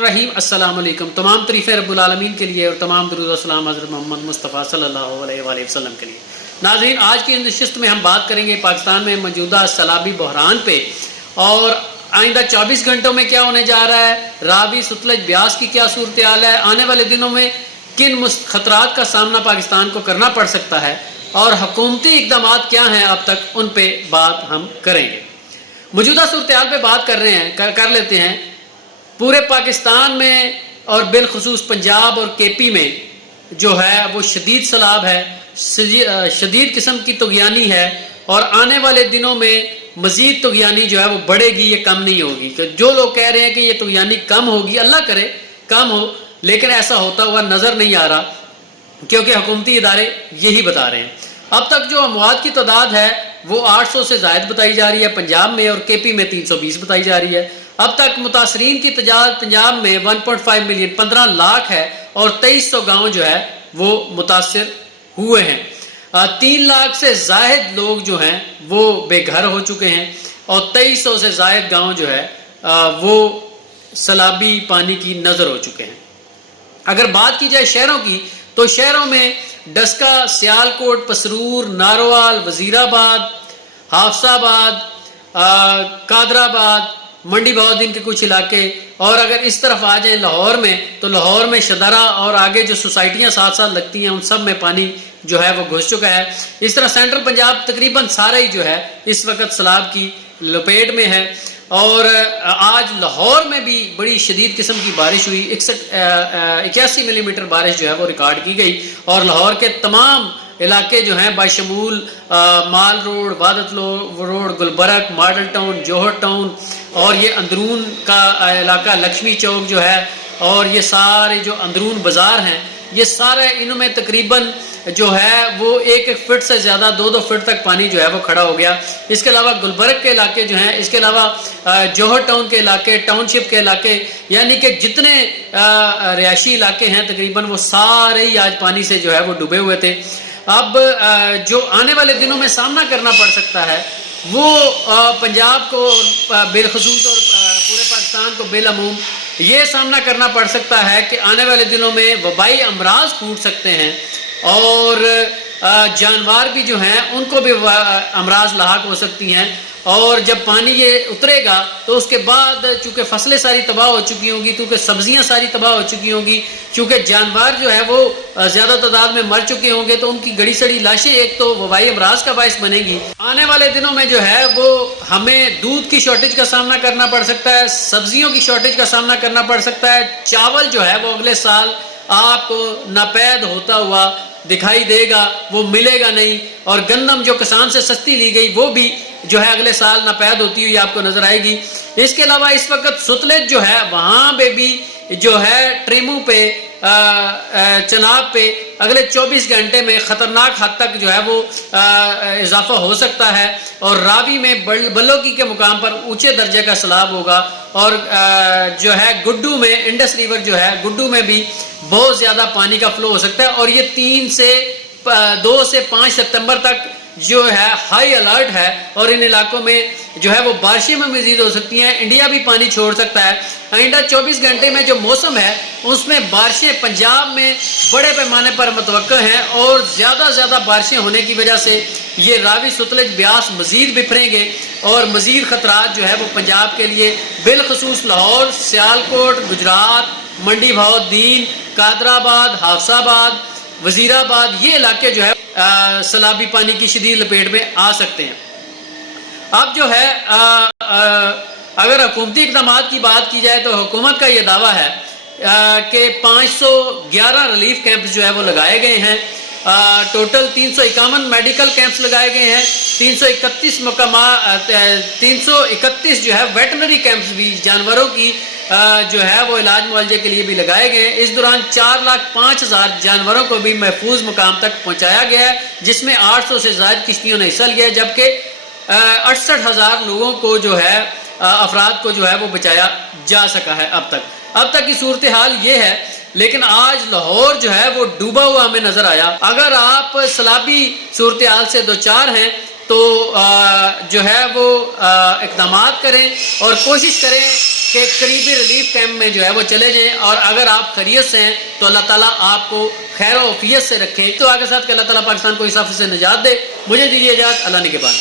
रहीम अस्सलाम वालेकुम। तमाम तरीफ़े रब्बुल आलमीन के लिए और तमाम दुरूद व सलाम हज़रत मोहम्मद मुस्तफ़ा सल्लल्लाहु अलैहि वसल्लम के लिए। नाज़रीन, आज की नशिस्त में हम बात करेंगे पाकिस्तान में मौजूदा सैलाबी बहरान पे और आइंदा 24 घंटों में क्या होने जा रहा है, रावी सतलज ब्यास की क्या सूरत हाल है, आने वाले दिनों में किन खतरात का सामना पाकिस्तान को करना पड़ सकता है और हुकूमती इक़दाम क्या हैं अब तक, उन पे बात हम करेंगे। मौजूदा सूरत हाल पे बात कर लेते हैं। पूरे पाकिस्तान में और बिलखुसूस पंजाब और केपी में जो है वो शदीद सैलाब है, शदीद किस्म की तुग़यानी है और आने वाले दिनों में मज़ीद तुग़यानी जो है वो बढ़ेगी, ये कम नहीं होगी। तो जो लोग कह रहे हैं कि ये तुग़यानी कम होगी, अल्लाह करे कम हो, लेकिन ऐसा होता हुआ नज़र नहीं आ रहा क्योंकि हुकूमती इदारे यही बता रहे हैं। अब तक जो अमवात की तादाद है वो 800 से ज़ायद बताई जा रही है पंजाब में और केपी में 320 बताई जा रही है। अब तक मुतासरीन की तादाद पंजाब में 1.5 मिलियन 15 लाख है और 2300 गाँव जो है वो मुतासर हुए हैं। 3 लाख से ज़ायद लोग जो हैं वो बेघर हो चुके हैं और 2300 से ज़ायद गाँव जो है वो सैलाबी पानी की नज़र हो चुके हैं। अगर बात की जाए शहरों की, तो शहरों में डस्का, सियालकोट, पसरूर, नारोवाल, वजीराबाद, हाफसाबाद, कादराबाद, मंडी बहाउद्दीन के कुछ इलाके, और अगर इस तरफ आ जाए लाहौर में, तो लाहौर में शदरा और आगे जो सोसाइटियां साथ साथ लगती हैं उन सब में पानी जो है वो घुस चुका है। इस तरह सेंट्रल पंजाब तकरीबन सारा ही जो है इस वक्त सैलाब की लपेट में है। और आज लाहौर में भी बड़ी शदीद किस्म की बारिश हुई, 81 मिलीमीटर बारिश जो है वो रिकॉर्ड की गई और लाहौर के तमाम इलाके जो हैं बाशमूल माल रोड, वादत Road, Gulberg, Model Town, Johar Town और ये अंदरून का इलाका लक्ष्मी चौक जो है और ये सारे जो अंदरून बाज़ार हैं, ये सारे इनमें तकरीबन जो है वो 1-1 फीट से ज़्यादा 2-2 फीट तक पानी जो है वो खड़ा हो गया। इसके अलावा गुलबर्ग के इलाके जो हैं, इसके अलावा जौहर टाउन के इलाके, टाउनशिप के इलाके, यानी कि जितने रिहायशी इलाके हैं तकरीबन वो सारे ही आज पानी से जो है वो डूबे हुए थे। अब जो आने वाले दिनों में सामना करना पड़ सकता है वो पंजाब को बिलखुसूस और पूरे पाकिस्तान को बिलअमूम ये सामना करना पड़ सकता है कि आने वाले दिनों में वबाई अमराज फूट सकते हैं और जानवर भी जो हैं उनको भी अमराज लाहक हो सकती हैं। और जब पानी ये उतरेगा तो उसके बाद चूँकि फसलें सारी तबाह हो चुकी होंगी, क्योंकि सब्जियां सारी तबाह हो चुकी होंगी, क्योंकि जानवर जो है वो ज़्यादा तादाद में मर चुके होंगे, तो उनकी गड़ी सड़ी लाशें एक तो वबाई अमराज का बायस बनेगी। आने वाले दिनों में जो है वो हमें दूध की शॉर्टेज का सामना करना पड़ सकता है, सब्जियों की शॉर्टेज का सामना करना पड़ सकता है। चावल जो है वो अगले साल आपको नापैद होता हुआ दिखाई देगा, वो मिलेगा नहीं। और गंदम जो किसान से सस्ती ली गई वो भी जो है अगले साल नापैद होती हुई आपको नजर आएगी। इसके अलावा इस वक्त सतलज जो है वहाँ पे भी जो है ट्रेमू पे चनाब पे अगले 24 घंटे में ख़तरनाक हद तक जो है वो इजाफा हो सकता है और रावी में बल्लोकी के मुकाम पर ऊंचे दर्जे का सैलाब होगा। और जो है गुड्डू में इंडस रिवर जो है गुड्डू में भी बहुत ज़्यादा पानी का फ्लो हो सकता है और ये 2 से 5 सितंबर तक जो है हाई अलर्ट है और इन इलाकों में जो है वो बारिशें में मजीद हो सकती हैं। इंडिया भी पानी छोड़ सकता है। आइंदा 24 घंटे में जो मौसम है उसमें बारिशें पंजाब में बड़े पैमाने पर मुतवक्को हैं और ज़्यादा बारिशें होने की वजह से ये रावी सतलज ब्यास मजीद बिखरेंगे और मजीद ख़तरात जो है वो पंजाब के लिए बिलखसूस लाहौर, सियालकोट, गुजरात, मंडी बहाउद्दीन, कादराबाद, हाफसाबाद, वजीराबाद, ये इलाके जो है सैलाबी पानी की शदीद लपेट में आ सकते हैं। अब जो है अगर हुकूमती इक़दाम की बात की जाए तो हुकूमत का ये दावा है कि 511 रिलीफ कैंप्स जो है वो लगाए गए हैं। टोटल 351 मेडिकल कैंप्स लगाए गए हैं, 331 जो है वेटनरी कैंप्स भी जानवरों की जो है वो इलाज मुआवजे के लिए भी लगाए गए हैं। इस दौरान 4,05,000 जानवरों को भी महफूज मुकाम तक पहुंचाया गया है, जिसमें 800 से ज़्यादा किश्तियों ने हिस्सा लिया है, जबकि 68,000 लोगों को जो है अफराद को जो है वो बचाया जा सका है अब तक की सूरत हाल ये है। लेकिन आज लाहौर जो है वो डूबा हुआ हमें नजर आया। अगर आप सैलाबी सूरत हाल से दो चार हैं تو جو ہے وہ اقدامات کریں اور کوشش کریں کہ قریبی ریلیف کیمپ میں جو ہے وہ چلے جائیں، اور اگر آپ خیریت سے ہیں تو اللہ تعالیٰ آپ کو خیر و عافیت سے رکھے۔ تو آگے ساتھ کہ اللہ تعالیٰ پاکستان کو اس آفت سے نجات دے۔ مجھے دیجیے اجازت، اللہ نگہبان۔